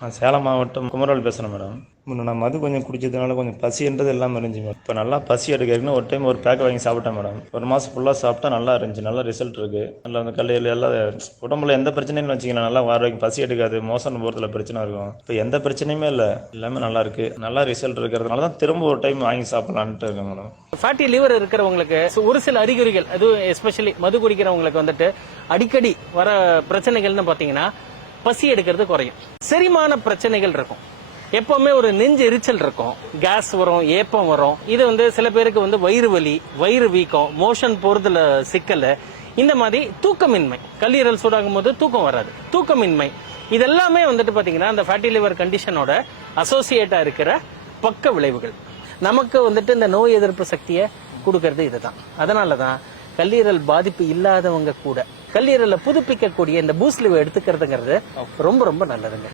நான் சேலம் மாவட்டம் குமரவேல் பேசுகிறேன் மேடம். முன்ன நான் மது கொஞ்சம் குடிச்சதுனால கொஞ்சம் பசின்றது எல்லாம் இருந்துச்சு மேடம். இப்போ நல்லா பசி எடுக்கிறதுன்னு ஒரு டைம் ஒரு பேக் வாங்கி சாப்பிட்டேன் மேடம். ஒரு மாதம் ஃபுல்லாக சாப்பிட்டா நல்லா இருந்துச்சு, நல்ல ரிசல்ட் இருக்குது. நல்லா அந்த கல்லையில் எல்லாம் உடம்புல எந்த பிரச்சனையும் வச்சிக்கலாம், நல்லா ஆரோக்கியம், பசி எடுக்காது, மோசம் போகிறதுல பிரச்சனை இருக்கும். இப்போ எந்த பிரச்சனையுமே இல்லை, எல்லாமே நல்லா இருக்குது, நல்லா ரிசல்ட் இருக்கிறதுனால தான் திரும்ப ஒரு டைம் வாங்கி சாப்பிட்லான்ட்டு இருக்கேன் மேடம். ஃபேட்டி லிவர் இருக்கிறவங்களுக்கு ஒரு சில அறிகுறிகள், அதுவும் எஸ்பெஷலி மது குடிக்கிறவங்களுக்கு வந்துட்டு அடிக்கடி வர பிரச்சனைகள்னு பார்த்தீங்கன்னா பசி எடுக்கிறது குறையும், செரிமான பிரச்சனைகள் இருக்கும், எப்பவுமே ஒரு நெஞ்சு எரிச்சல் இருக்கும், கேஸ் வரும், ஏப்பம் வரும். இது சில பேருக்கு வயிறு வலி, வயிறு வீக்கம், மோஷன் போறதுல சிக்கல், இந்த மாதிரி தூக்கமின்மை, கல்லீரல் சூடாகும் போது தூக்கம் வராது, தூக்கமின்மை, இதெல்லாமே பாத்தீங்கன்னா அந்த ஃபேட்டி லிவர் கண்டிஷனோட அசோசியேட்டா இருக்கிற பக்க விளைவுகள். நமக்கு இந்த நோய் எதிர்ப்பு சக்தியை கொடுக்கறது இதுதான். அதனாலதான் கல்லீரல் பாதிப்பு இல்லாதவங்க கூட கல்லீரலை புதுப்பிக்கக்கூடிய இந்த பூஸ்ட் லிவர் எடுத்துக்கிறதுங்கிறது ரொம்ப ரொம்ப நல்லதுங்க.